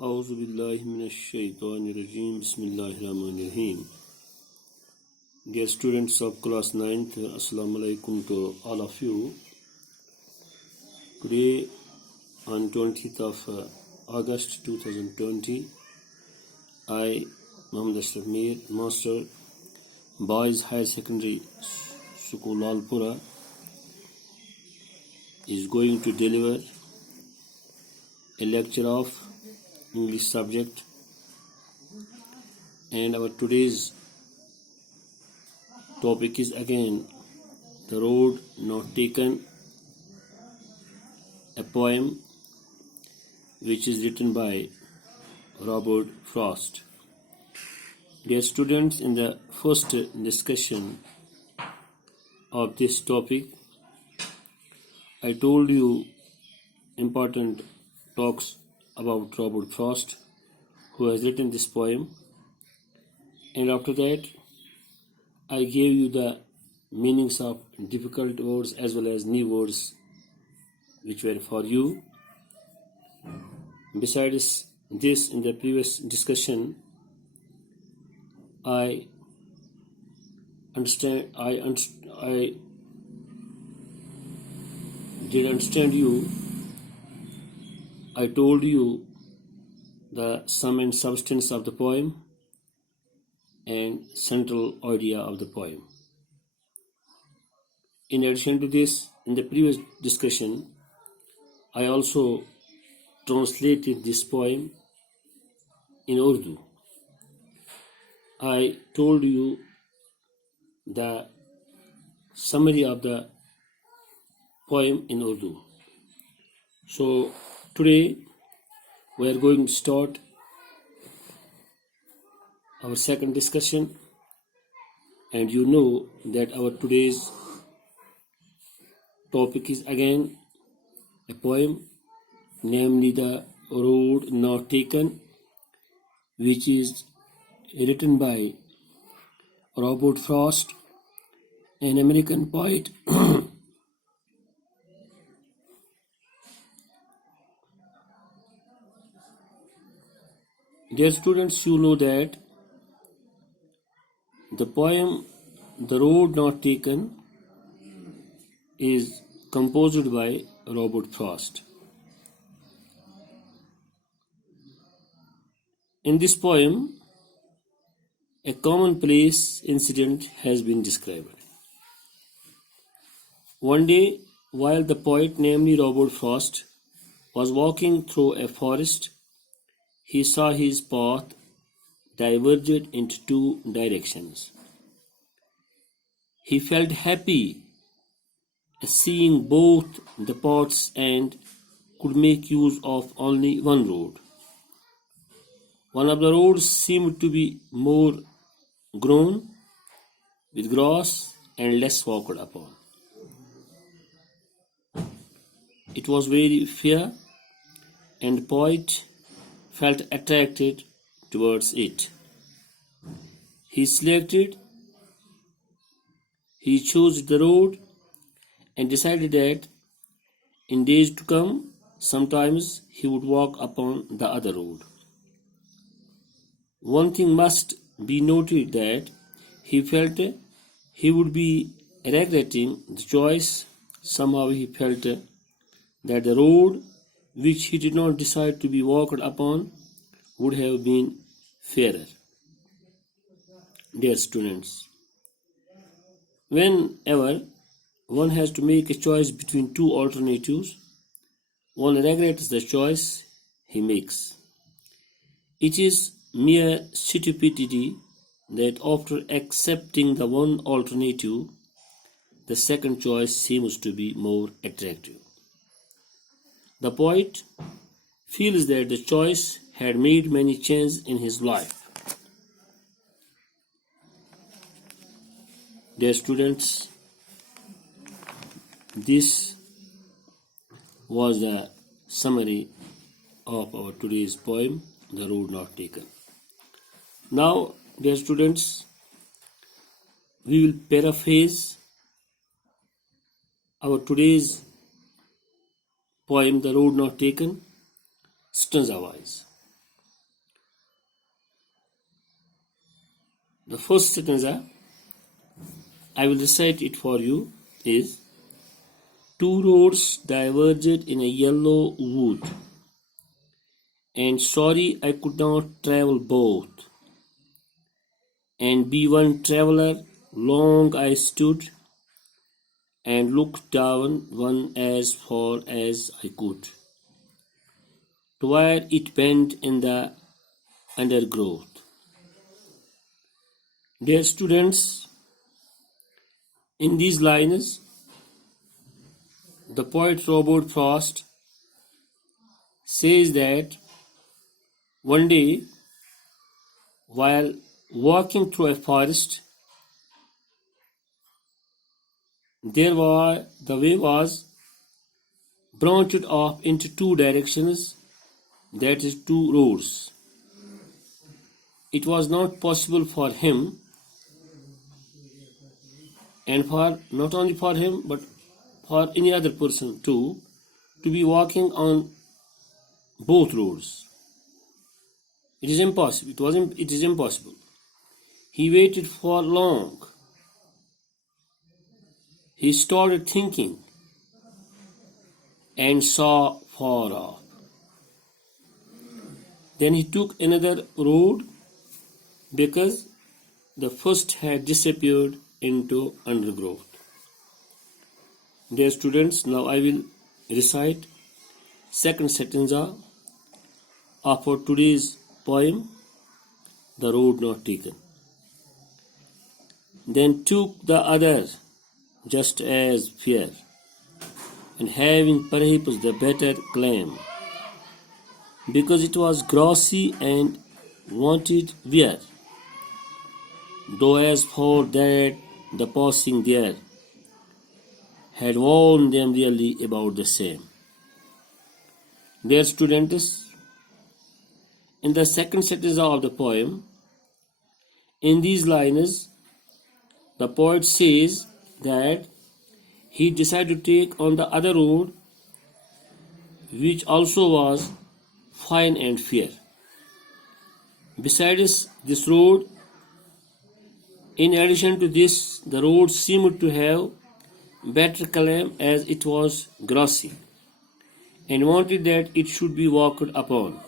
أعوذ بالله من الشيطان الرجيم بسم الله الرحمن الرحيم. Dear students of class 9th, Assalamu alaikum to all of you. Today on 20th of August 2020, I, Muhammad Ashraf Mir, Master, Boys Higher Secondary School Alpura, is going to deliver a lecture of English subject, and our today's topic is again The Road Not Taken, a poem which is written by Robert Frost. Dear students, in the first discussion of this topic, I told you important talks about Robert Frost, who has written this poem, and after that I gave you the meanings of difficult words as well as new words which were for you. Besides this, in the previous discussion, I did understand you. I told you the sum and substance of the poem and central idea of the poem. In addition to this, in the previous discussion, I also translated this poem in Urdu. I told you the summary of the poem in Urdu. So today we are going to start our second discussion, and you know that our today's topic is again a poem, namely The Road Not Taken, which is written by Robert Frost, an American poet. Dear students, you know that the poem The Road Not Taken is composed by Robert Frost. In this poem, a commonplace incident has been described. One day, while the poet, namely Robert Frost, was walking through a forest, he saw his path diverged into two directions. He felt happy seeing both the paths and could make use of only one road. One of the roads seemed to be more grown with grass and less walked upon. It was very fair, and the poet felt attracted towards it. He chose the road and decided that in days to come, sometimes he would walk upon the other road. One thing must be noted, that he felt he would be regretting the choice. Somehow he felt that the road which he did not decide to be walked upon would have been fairer. Dear students, whenever one has to make a choice between two alternatives, one regrets the choice he makes. It is mere stupidity that after accepting the one alternative, the second choice seems to be more attractive. The poet feels that the choice had made many changes in his life. Dear students, this was the summary of our today's poem, The Road Not Taken. Now, dear students, we will paraphrase our today's poem, The Road Not Taken, stanza wise. The first stanza, I will recite it for you, is: two roads diverged in a yellow wood, and sorry I could not travel both. And be one traveller, long I stood, and looked down one as far as I could, to where it bent in the undergrowth. Dear students, in these lines, the poet Robert Frost says that one day, while walking through a forest, the way was branched off into two directions, that is, two roads. It was not possible for him, and for not only for him but for any other person too, to be walking on both roads. It is impossible. It is impossible. He waited for long. He started thinking and saw far off. Then he took another road because the first had disappeared into undergrowth. Dear students, now I will recite second stanza of our today's poem, The Road Not Taken. Then took the other just as fair, and having perhaps the better claim, because it was grassy and wanted wear, though as for that the passing there had warned them really about the same. Dear students, in the second stanza of the poem, in these lines, the poet says that he decided to take on the other road, which also was fine and fair. Besides this road, in addition to this, the road seemed to have better claim, as it was grassy, and wanted that it should be walked upon.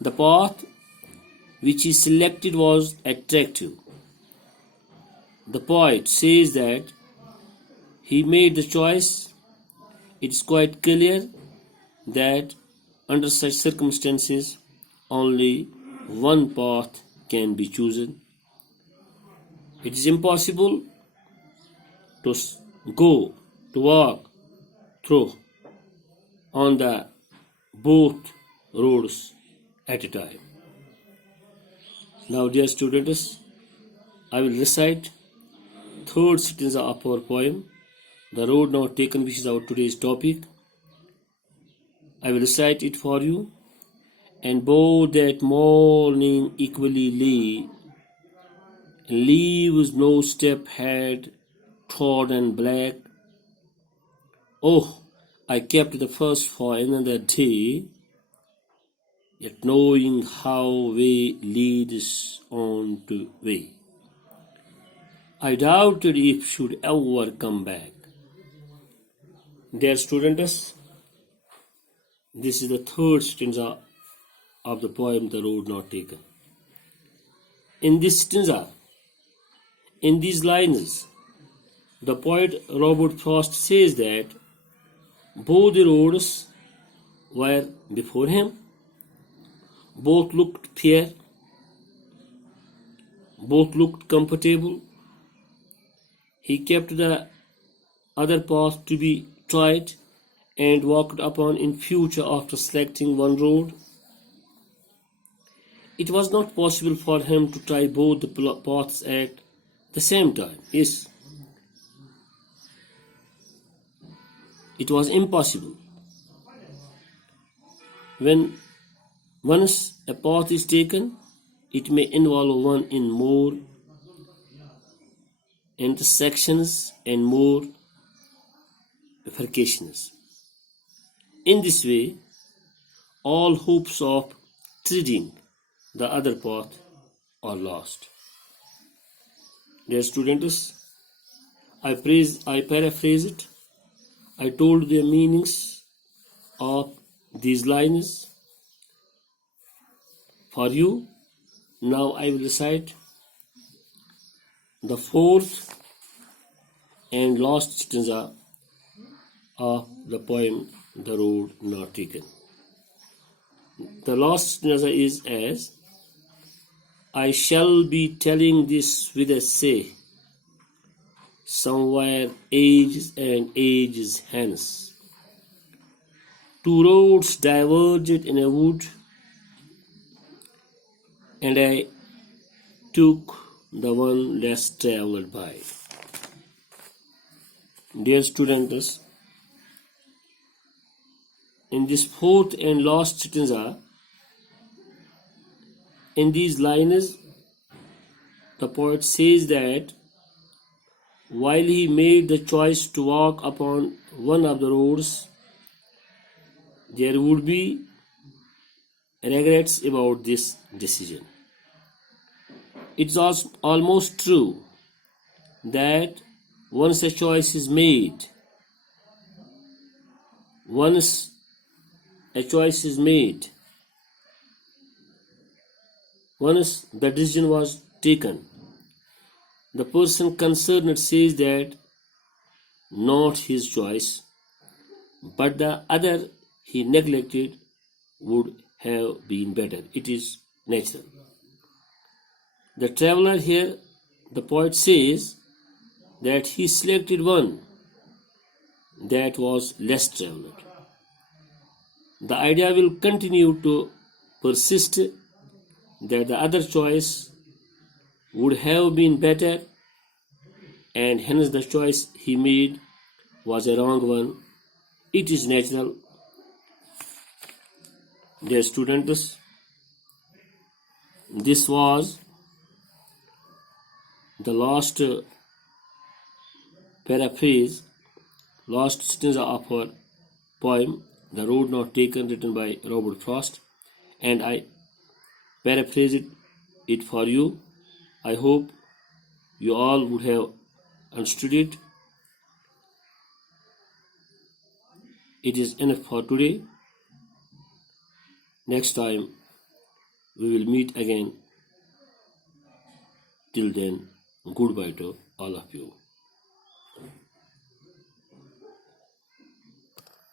The path which he selected was attractive. The poet says that he made the choice. It is quite clear that under such circumstances, only one path can be chosen. It is impossible to walk through on the both roads at a time. Now, dear students, I will recite third stanza of our poem, The Road Not Taken, which is our today's topic. I will recite it for you. And both that morning equally lay, and leaves no step had trodden black. Oh, I kept the first for another day, yet knowing how way leads on to way, I doubted if should ever come back. Dear students, this is the third stanza of the poem, The Road Not Taken. In this stanza, in these lines, the poet Robert Frost says that both the roads were before him, both looked fair, both looked comfortable. He kept the other path to be tried and walked upon in future after selecting one road. It was not possible for him to try both the paths at the same time. Yes, it was impossible. When once a path is taken, it may involve one in more intersections and more bifurcations. In this way, all hopes of treading the other path or lost. Dear students, I paraphrase it. I told the meanings of these lines for you. Now I will recite the fourth and last stanza of the poem The Road Not Taken. The last stanza is as: I shall be telling this with a say, somewhere ages and ages hence. Two roads diverged in a wood, and I took the one less traveled by. Dear students, in this fourth and last stanza, in these lines, the poet says that while he made the choice to walk upon one of the roads, there would be regrets about this decision. It's almost true that once a choice is made, once the decision was taken, the person concerned says that not his choice, but the other he neglected would have been better. It is natural. The traveler here, the poet says that he selected one that was less traveled. The idea will continue to persist that the other choice would have been better, and hence the choice he made was a wrong one. It is natural. Dear students, this was the last paraphrase, last stanza of our poem, The Road Not Taken, written by Robert Frost, and I paraphrased it for you. I hope you all would have understood it. It is enough for today. Next time we will meet again. Till then, goodbye to all of you.